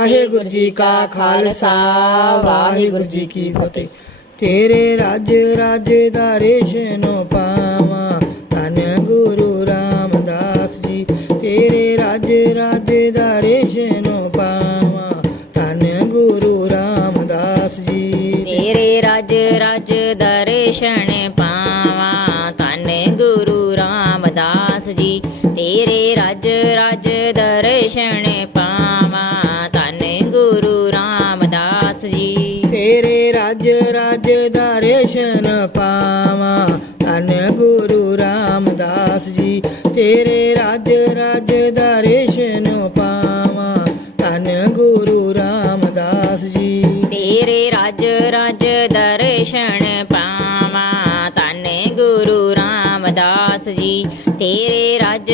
ਵਾਹਿਗੁਰੂ ਜੀ ਕਾ ਖਾਲਸਾ ਵਾਹਿਗੁਰੂ ਜੀ ਕੀ ਫਤਿਹ। ਤੇਰੇ ਰਾਜ ਦਾ ਰੇਸ਼ਨੋ ਪਾਵਾਂ ਧੰਨ ਗੁਰੂ ਰਾਮਦਾਸ ਜੀ। ਤੇਰੇ ਰਾਜ ਦਾ ਰੇਸ਼ਨੋ ਪਾਵਾਂ ਧੰਨ ਗੁਰੂ ਰਾਮਦਾਸ ਜੀ। ਤੇਰੇ ਰਾਜ ਦਰਸ਼ਨ ਪਾਵਾਂ ਧੰਨ ਗੁਰੂ ਰਾਮਦਾਸ ਜੀ। ਤੇਰੇ ਰਾਜ ਦਰਸ਼ਨ ਪਾਵਾਂ ਧੰਨ ਗੁਰੂ ਰਾਮਦਾਸ ਜੀ। ਤੇਰੇ ਰਾਜ ਦਰਸ਼ਨ ਪਾਵਾਂ ਧੰਨ ਗੁਰੂ ਰਾਮਦਾਸ ਜੀ। ਤੇਰੇ ਰਾਜ ਦਰਸ਼ਨ ਪਾਵਾਂ ਧੰਨ ਗੁਰੂ ਰਾਮਦਾਸ ਜੀ। ਤੇਰੇ ਰਾਜ ਦਰਸ਼ਨ ਪਾਵਾਂ ਧੰਨ ਗੁਰੂ ਰਾਮਦਾਸ ਜੀ। ਤੇਰੇ ਰਾਜ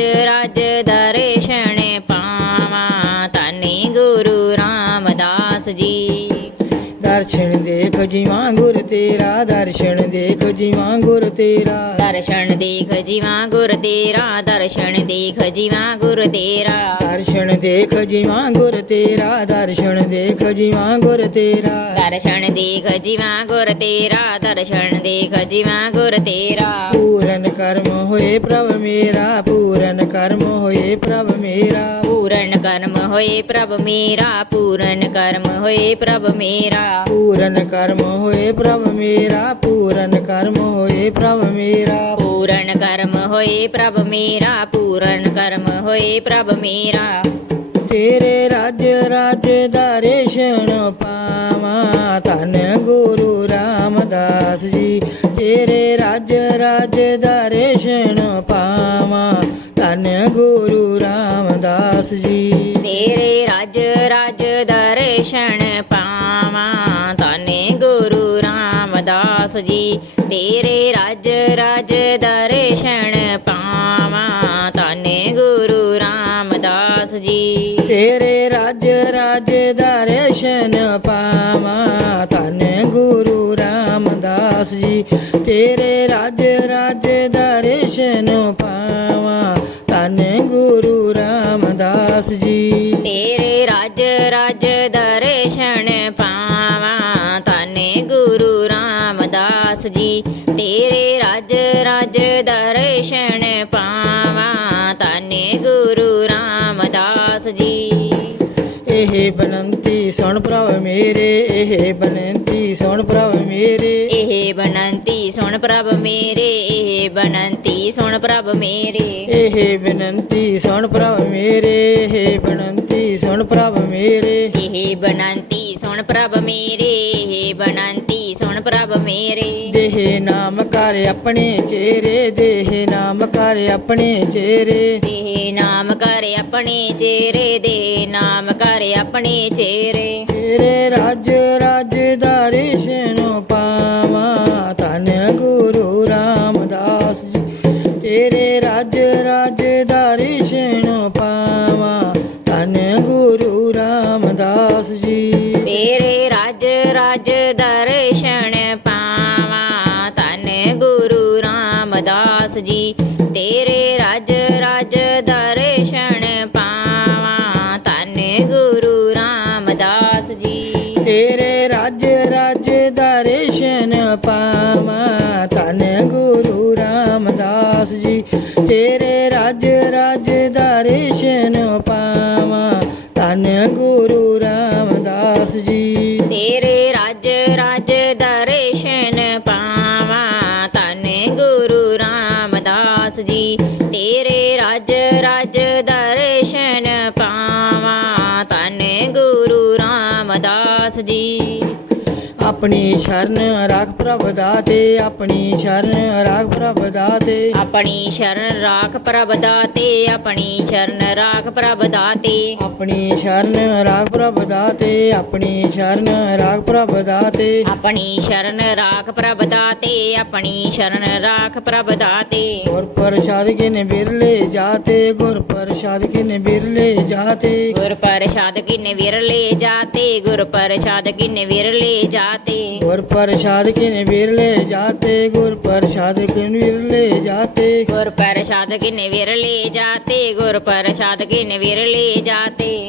ਦਰਸ਼ਨ ਪਾਵਾਂ ਧੰਨ ਗੁਰੂ ਰਾਮਦਾਸ ਜੀ। ਦਰਸ਼ਨ ਦੇਖ ਜੀਵਾਂ ਗੁਰ ਤੇਰਾ, ਦਰਸ਼ਨ ਦੇਖ ਜੀਵਾਂ ਗੁਰ ਤੇਰਾ। ਦਰਸ਼ਨ ਦੇਖ ਜੀਵਾਂ ਗੁਰ ਤੇਰਾ, ਦਰਸ਼ਨ ਦੇਖ ਜੀਵਾਂ ਗੁਰ ਤੇਰਾ। ਦਰਸ਼ਨ ਦੇਖ ਜੀਵਾਂ ਗੁਰ ਤੇਰਾ, ਦਰਸ਼ਨ ਦੇਖ ਜੀਵਾਂ ਗੁਰ ਤੇਰਾ। ਦਰਸ਼ਨ ਦੇਖ ਜੀਵਾਂ ਗੁਰ ਤੇਰਾ, ਦਰਸ਼ਨ ਦੇਖ ਜੀਵਾਂ ਗੁਰ ਤੇਰਾ। ਪੂਰਨ ਕਰਮ ਹੋਏ ਪ੍ਰਭ ਮੇਰਾ, ਪੂਰਨ ਕਰਮ ਹੋਏ ਪ੍ਰਭ ਮੇਰਾ। ਪੂਰਨ ਕਰਮ ਹੋਏ ਪ੍ਰਭ ਮੇਰਾ, ਪੂਰਨ ਕਰਮ ਹੋਏ ਪ੍ਰਭ ਮੇਰਾ। ਪੂਰਨ ਕਰਮ ਹੋਏ ਪ੍ਰਭ ਮੇਰਾ, ਪੂਰਨ ਕਰਮ ਹੋਏ ਪ੍ਰਭ ਮੇਰਾ। ਪੂਰਨ ਕਰਮ ਹੋਏ ਪ੍ਰਭ ਮੇਰਾ, ਪੂਰਨ ਕਰਮ ਹੋਏ ਪ੍ਰਭ ਮੇਰਾ। ਤੇਰੇ ਰਾਜ ਦਾ ਰੇਸ਼ਣ ਪਾਵਾਂ ਧੰਨ ਗੁਰੂ ਰਾਮਦਾਸ ਜੀ। ਤੇਰੇ ਰਾਜ ਦਾ ਰੇਸ਼ਣ ਪਾਵਾਂ ਧੰਨ ਗੁਰੂ ਰਾਮਦਾਸ ਜੀ। ਤੇਰੇ ਰਾਜ ਦਰਸ਼ਨ ਪਾਵਾਂ ਧੰਨ ਗੁਰੂ ਰਾਮਦਾਸ ਜੀ। ਤੇਰੇ ਰਾਜ ਦਰਸ਼ਨ ਪਾਵਾਂ ਧੰਨ ਗੁਰੂ ਰਾਮਦਾਸ ਜੀ। ਤੇਰੇ ਰਾਜ ਦਰਸ਼ਨ ਪਾਵਾਂ ਧੰਨ ਗੁਰੂ ਰਾਮਦਾਸ ਜੀ। ਤੇਰੇ ਰਾਜ ਦਰਸ਼ਨ ਪਾਵਾਂ ਧੰਨ ਗੁਰੂ ਰਾਮਦਾਸ ਜੀ। ਤੇਰੇ ਰਾਜ ਦਰਸ਼ਨ ਪਾਵਾਂ ਧੰਨ ਗੁਰੂ ਰਾਮਦਾਸ ਜੀ। ਤੇਰੇ ਰਾਜ ਦਰਸ਼ਨ ਪਾਵਾਂ ਧੰਨ ਗੁਰੂ ਰਾਮਦਾਸ ਜੀ। ਇਹ ਬਨੰਤੀ ਸੁਣ ਪ੍ਰਭ ਮੇਰੇ, ਇਹ ਬਨੰਤੀ ਸੁਣ ਪ੍ਰਭ ਮੇਰੇ। ਇਹ ਬਨੰਤੀ ਸੁਣ ਪ੍ਰਭ ਮੇਰੇ, ਇਹ ਬਨੰਤੀ ਸੁਣ ਪ੍ਰਭ ਮੇਰੇ। ਇਹ ਬਨੰਤੀ ਸੁਣ ਪ੍ਰਭ ਮੇਰੇ, ਇਹ ਬਨੰਤੀ ਸੁਣ ਪ੍ਰਭ ਮੇਰੇ। ਇਹ ਬਨੰਤੀ ਸੁਣ ਪ੍ਰਭ ਮੇਰੇ, ਇਹ ਬਨੰਤੀ ਸੁਣ ਪ੍ਰਭ ਮੇਰੇ। ਦੇਹ ਨਾਮ ਕਰ ਆਪਣੇ ਚਿਹਰੇ, ਦੇਹ ਨਾਮ ਕਰ ਆਪਣੇ ਚਿਹਰੇ। ਦੇਹ ਨਾਮ ਕਰ ਆਪਣੇ ਚਿਹਰੇ, ਦੇਹ ਨਾਮ ਕਰ ਆਪਣੇ ਚਿਹਰੇ। ਤੇਰੇ ਰਾਜ ਦਾ ਰੇਸ਼ਣ ਪਾਵਾਂ ਧੰਨ ਗੁਰੂ ਰਾਮਦਾਸ ਜੀ। ਤੇਰੇ ਰਾਜ ਦਾ ਰੇਸ਼ਣ ਪਾਵਾਂ ਧੰਨ ਗੁਰੂ ਰਾਮਦਾਸ ਜੀ। ਤੇਰੇ ਰਾਜ ਦਰਸ਼ਨ ਪਾਵਾਂ ਧੰਨ ਗੁਰੂ ਰਾਮਦਾਸ ਜੀ। ਤੇਰੇ ਰਾਜ ਦਰਸ਼ਨ ਪਾਵਾਂ ਧੰਨ ਗੁਰੂ ਰਾਮਦਾਸ ਜੀ। ਤੇਰੇ ਰਾਜ ਦਰਸ਼ਨ ਪਾਵਾਂ ਧੰਨ ਗੁਰੂ ਰਾਮਦਾਸ ਜੀ। ਤੇਰੇ ਰਾਜ ਦਰਸ਼ਨ ਪਾਵਾਂ ਧੰਨ ਗੁਰੂ ਰਾਮਦਾਸ ਜੀ। ਤੇਰੇ ਰਾਜ ਦਰਸ਼ਨ ਪਾਵਾਂ ਧੰਨ ਗੁਰੂ ਰਾਮਦਾਸ ਜੀ। ਤੇਰੇ ਰਾਜ ਦਰਸ਼ਨ ਪਾਵਾਂ ਧੰਨ ਗੁਰੂ ਰਾਮਦਾਸ ਜੀ। ਆਪਣੀ ਸ਼ਰਨ ਰੱਖ ਪ੍ਰਭ ਦਾਤੇ, ਆਪਣੀ ਸ਼ਰਨ ਰੱਖ ਪ੍ਰਭ ਦਾਤੇ। ਆਪਣੀ ਸ਼ਰਨ ਰਾਖ ਪ੍ਰਭ ਦਾਤੇ, ਆਪਣੀ ਸ਼ਰਨ ਰਾਖ ਪ੍ਰਭ ਦਾਤੇ। ਆਪਣੀ ਸ਼ਰਨ ਰੱਖ ਪ੍ਰਭ ਦਾਤੇ, ਆਪਣੀ ਸ਼ਰਨ ਰੱਖ ਪ੍ਰਭ ਦਾਤੇ। ਆਪਣੀ ਸ਼ਰਨ ਰਾਖ ਪ੍ਰਭ ਦਾਤੇ, ਆਪਣੀ ਸ਼ਰਨ ਰਾਖ ਪ੍ਰਭ ਦਾਤੇ। ਗੁਰ ਪ੍ਰਸਾਦ ਕਿਨ ਬਿਰਲੇ ਜਾਤੇ, ਗੁਰ ਪ੍ਰਸਾਦ ਕਿਨ ਬਿਰਲੇ ਜਾਤੇ। ਗੁਰ ਪ੍ਰਸਾਦ ਕਿਨ ਵਿਰਲੇ ਜਾਤੇ, ਗੁਰ ਪ੍ਰਸਾਦ ਕਿਨ ਵਿਰਲੇ ਜਾਤੇ। ਗੁਰ ਪ੍ਰਸਾਦ ਕਿਨ ਬਿਰਲੇ ਜਾਤੇ, ਗੁਰ ਪ੍ਰਸਾਦ ਕਿਨ ਬਿਰਲੇ ਜਾਤੇ। ਗੁਰ ਪ੍ਰਸਾਦ ਕਿਨ ਵਿਰਲੇ ਜਾਤੇ, ਗੁਰ ਪ੍ਰਸਾਦ ਕਿਨ ਵਿਰਲੇ ਜਾਤੇ।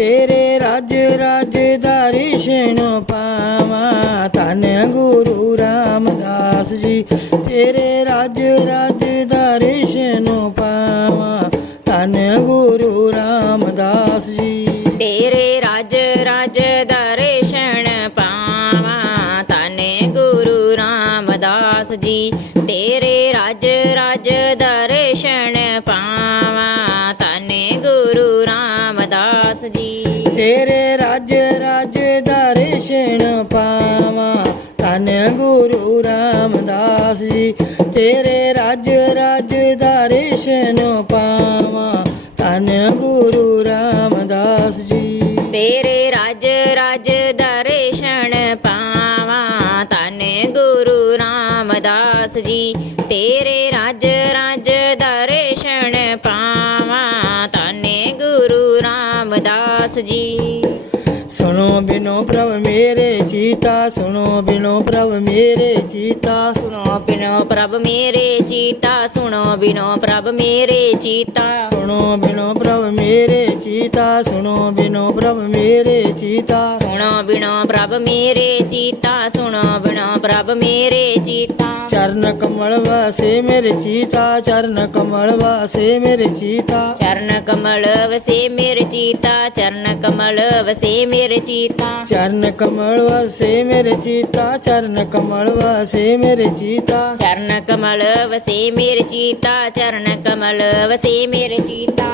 ਤੇਰੇ ਰਾਜ ਰਾਜ ਦਰਸ਼ਨ ਪਾਵਾਂ ਧੰਨ ਗੁਰੂ ਰਾਮਦਾਸ ਜੀ ਤੇਰੇ ਰਾਜ ਰਾਜ ਦਰਸ਼ਨ ਪਾਵਾਂ ਧੰਨ ਗੁਰੂ ਰਾਮਦਾਸ ਜੀ ਤੇਰੇ ਰਾਜ ਰਾਜ ਦਰਸ਼ਨ ਪਾਵਾਂ ਧੰਨ ਗੁਰੂ ਰਾਮਦਾਸ ਜੀ ਤੇਰੇ ਰਾਜ ਰਾਜ ਦਰਸ਼ਨ ਪਾਵਾਂ ਧੰਨ ਗੁਰੂ ਰਾਮਦਾਸ ਜੀ ਤੇਰੇ ਰਾਜ ਰਾਜ ਦਰਸ਼ਨ ਪਾਵਾਂ ਧੰਨ ਗੁਰੂ ਰਾਮਦਾਸ ਜੀ ਤੇਰੇ ਰਾਜ ਰਾਜ ਦਰਸ਼ਨ ਪਾਵਾਂ ਧੰਨ ਗੁਰੂ ਰਾਮਦਾਸ ਜੀ ਤੇਰੇ ਰਾਜ ਰਾਜ ਦਰਸ਼ਨ ਪਾਵਾਂ ਧੰਨ ਗੁਰੂ ਰਾਮਦਾਸ ਜੀ ਤੇਰੇ ਰਾਜ ਰਾਜ ਦਰਸ਼ਨ ਪਾਵਾਂ ਧੰਨ ਗੁਰੂ ਰਾਮਦਾਸ ਜੀ ਸੁਣੋ ਬਿਨੋ ਪ੍ਰਭ ਮੇਰੇ ਚੀਤਾ ਸੁਣੋ ਬਿਨੋ ਪ੍ਰਭ ਮੇਰੇ ਚੀਤਾ ਸੁਣੋ ਬਿਨੋ ਪ੍ਰਭ ਮੇਰੇ ਚੀਤਾ ਸੁਣੋ ਬਿਨੋ ਪ੍ਰਭ ਮੇਰੇ ਚੀਤਾ ਸੁਣੋ ਬਿਨੋ ਪ੍ਰਭ ਮੇਰੇ ਚੀਤਾ ਸੁਣੋ ਬਿਨੋ ਪ੍ਰਭ ਮੇਰੇ ਚੀਤਾ ਸੁਣੋ ਬਿਨੋ ਪ੍ਰਭ ਮੇਰੇ ਚੀਤਾ ਸੁਣੋ ਬਿਨੋ ਪ੍ਰਭ ਮੇਰੇ ਚੀਤਾ ਚਰਨ ਕਮਲ ਵਸੇ ਮੇਰੇ ਚੀਤਾ ਚਰਨ ਕਮਲ ਵਸੇ ਮੇਰੇ ਚੀਤਾ ਚਰਨ ਕਮਲ ਵਸੇ ਮੇਰੇ ਚੀਤਾ ਚਰਨ ਕਮਲ ਵਸੇ ਮੇਰੇ ਚੀਤਾ ਚਰਨ ਕਮਲ ਵਸੇ ਮੇਰੇ ਚੀਤਾ ਚਰਨ ਕਮਲ ਵਸੇ ਮੇਰੇ ਚੀਤਾ ਚਰਨ ਕਮਲ ਵਸੇ ਮੇਰੇ ਚੀਤਾ ਚਰਨ ਕਮਲ ਵਸੇ ਮੇਰੇ ਚੀਤਾ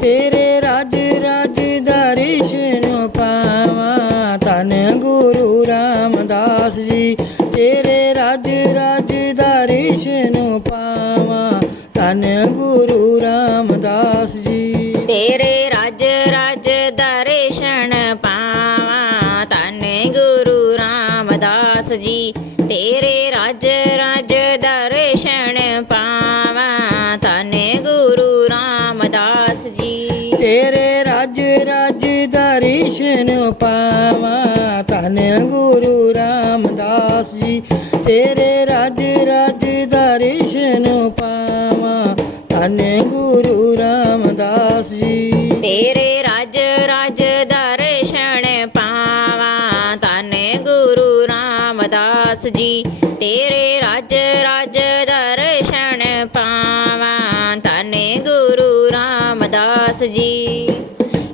ਤੇਰੇ ਰਾਜ ਰਾਜ ਦਰਸ਼ਨ ਪਾਵਾਂ ਧੰਨ ਗੁਰੂ ਰਾਮਦਾਸ ਜੀ ਤੇਰੇ ਰਾਜ ਰਾਜ ਦਰਸ਼ਨ ਪਾਵਾਂ ਧੰਨ ਗੁਰੂ ਰਾਮਦਾਸ ਜੀ ਤੇਰੇ ਰਾਜ ਰਾਜ ਦਰਸ਼ਨ ਪਾਵਾਂ ਧੰਨ ਗੁਰੂ ਰਾਮਦਾਸ ਜੀ ਤੇਰੇ ਰਾਜ ਰਾਜ ਦਰਸ਼ਨ ਪਾਵਾਂ ਧੰਨ ਗੁਰੂ ਰਾਮਦਾਸ ਜੀ ਤੇਰੇ ਰਾਜ ਰਾਜ ਦਰਸ਼ਨ ਪਾਵਾਂ ਧੰਨ ਗੁਰੂ ਰਾਮਦਾਸ ਜੀ ਤੇਰੇ ਰਾਜ ਰਾਜ ਦਰਸ਼ਨ ਪਾਵਾਂ ਧੰਨ ਗੁਰੂ ਰਾਮਦਾਸ ਜੀ ਤੇਰੇ ਰਾਜ ਰਾਜ ਦਰਸ਼ਨ ਪਾਵਾਂ ਧੰਨ ਗੁਰੂ ਰਾਮਦਾਸ ਜੀ ਤੇਰੇ ਰਾਜ ਰਾਜ ਦਰਸ਼ਨ ਪਾਵਾਂ ਧੰਨ ਗੁਰੂ ਰਾਮਦਾਸ ਜੀ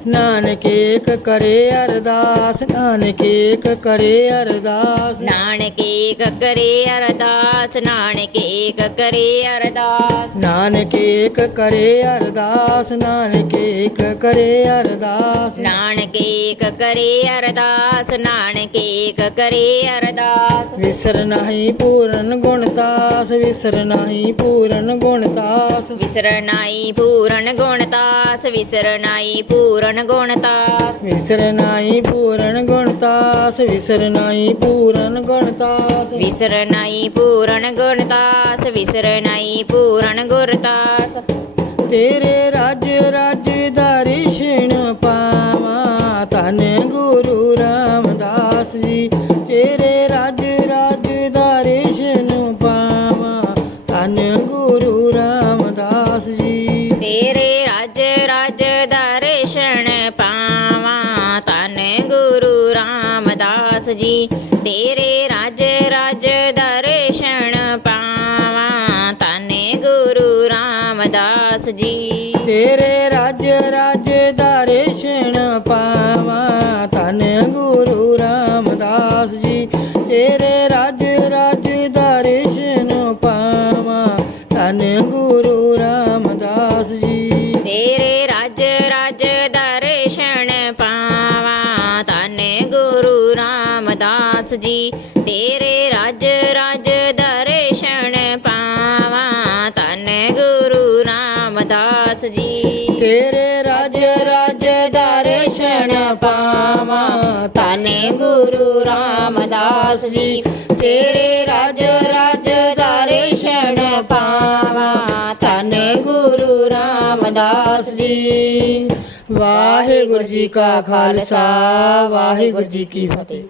ਨਾਨਕ ਏਕ ਕਰੇ ਅਰਦਾਸ ਨਾਨਕ ਏਕ ਕਰੇ ਅਰਦਾਸ ਨਾਨਕ ਏਕ ਕਰੇ ਅਰਦਾਸ ਨਾਨਕ ਏਕ ਕਰੇ ਅਰਦਾਸ ਨਾਨਕ ਏਕ ਕਰੇ ਅਰਦਾਸ ਨਾਨਕ ਏਕ ਕਰੇ ਅਰਦਾਸ ਨਾਨਕ ਏਕ ਕਰੇ ਅਰਦਾਸ ਨਾਨਕ ਏਕ ਕਰੇ ਅਰਦਾਸ ਵਿਸਰ ਨਹੀਂ ਪੂਰਨ ਗੁਣਤਾਸ ਵਿਸਰ ਨਹੀਂ ਪੂਰਨ ਗੁਣਤਾਸ ਵਿਸਰਨਾਈ ਪੂਰਨ ਗੁਣਤਾਸ ਵਿਸਰਨਾਈ ਪੂਰਨ ਗੁਣਤਾਸ ਵਿਸਰ ਨਹੀਂ ਪੂਰਨ ਗੁਣਤਾਸ ਵਿਸਰ ਨਹੀਂ ਪੂਰਨ ਗੁਣਤਾਸ ਵਿਸਰਨਾਈ ਪੂਰਨ ਗੁਣਤਾਸ ਵਿਸਰਨਾਈ ਪੂਰਨ ਗੁਰਤਾਸ ਤੇਰੇ ਰਾਜ ਰਾਜ ਦਰਸ਼ਨ ਪਾਵਾਂ ਧੰਨ ਗੁਰੂ ਰਾਮਦਾਸ ਜੀ ਤੇਰੇ ਰਾਜ ਰਾਜ ਦਰਸ਼ਨ ਪਾਵਾਂ ਧੰਨ ਗੁਰੂ ਰਾਮਦਾਸ ਜੀ ਤੇਰੇ ਰਾਜ ਰਾਜ ਦਰਸ਼ਨ ਪਾਵਾਂ ਧੰਨ ਗੁਰੂ ਰਾਮਦਾਸ ਜੀ ਤੇਰੇ ਰਾਜ ਰਾਜ ਦਰਸ਼ਨ ਪਾਵਾਂ ਧੰਨ ਗੁਰੂ ਰਾਮਦਾਸ ਜੀ ਤੇਰੇ ਰਾਜ ਰਾਜ ਦਰਸ਼ਨ ਪਾਵਾਂ ਧੰਨ ਗੁਰੂ ਰਾਮਦਾਸ ਜੀ ਤੇਰੇ ਰਾਜ ਰਾਜ ਦਰਸ਼ਨ ਪਾਵਾਂ ਧੰਨ ਗੁਰੂ ਰਾਮਦਾਸ ਜੀ ਤੇਰੇ ਰਾਜ ਰਾਜ ਦਰਸ਼ਨ ਪਾਵਾਂ ਧੰਨ ਗੁਰੂ ਰਾਮਦਾਸ ਜੀ ਤੇਰੇ ਰਾਜ ਰਾਜ ਦਰਸ਼ਨ ਪਾਵਾਂ ਧੰਨ ਗੁਰੂ ਰਾਮਦਾਸ ਜੀ ਤੇਰੇ ਰਾਜ ਰਾਜ ਦਰਸ਼ਨ ਪਾਵਾਂ ਧੰਨ ਗੁਰੂ ਰਾਮਦਾਸ ਜੀ ਤੇਰੇ ਰਾਜ ਰਾਜ ਦਰਸ਼ਨ ਪਾਵਾਂ ਧੰਨ ਗੁਰੂ ਰਾਮਦਾਸ ਜੀ ਵਾਹਿਗੁਰੂ ਜੀ ਕਾ ਖਾਲਸਾ ਵਾਹਿਗੁਰੂ ਜੀ ਕੀ ਫਤਿਹ।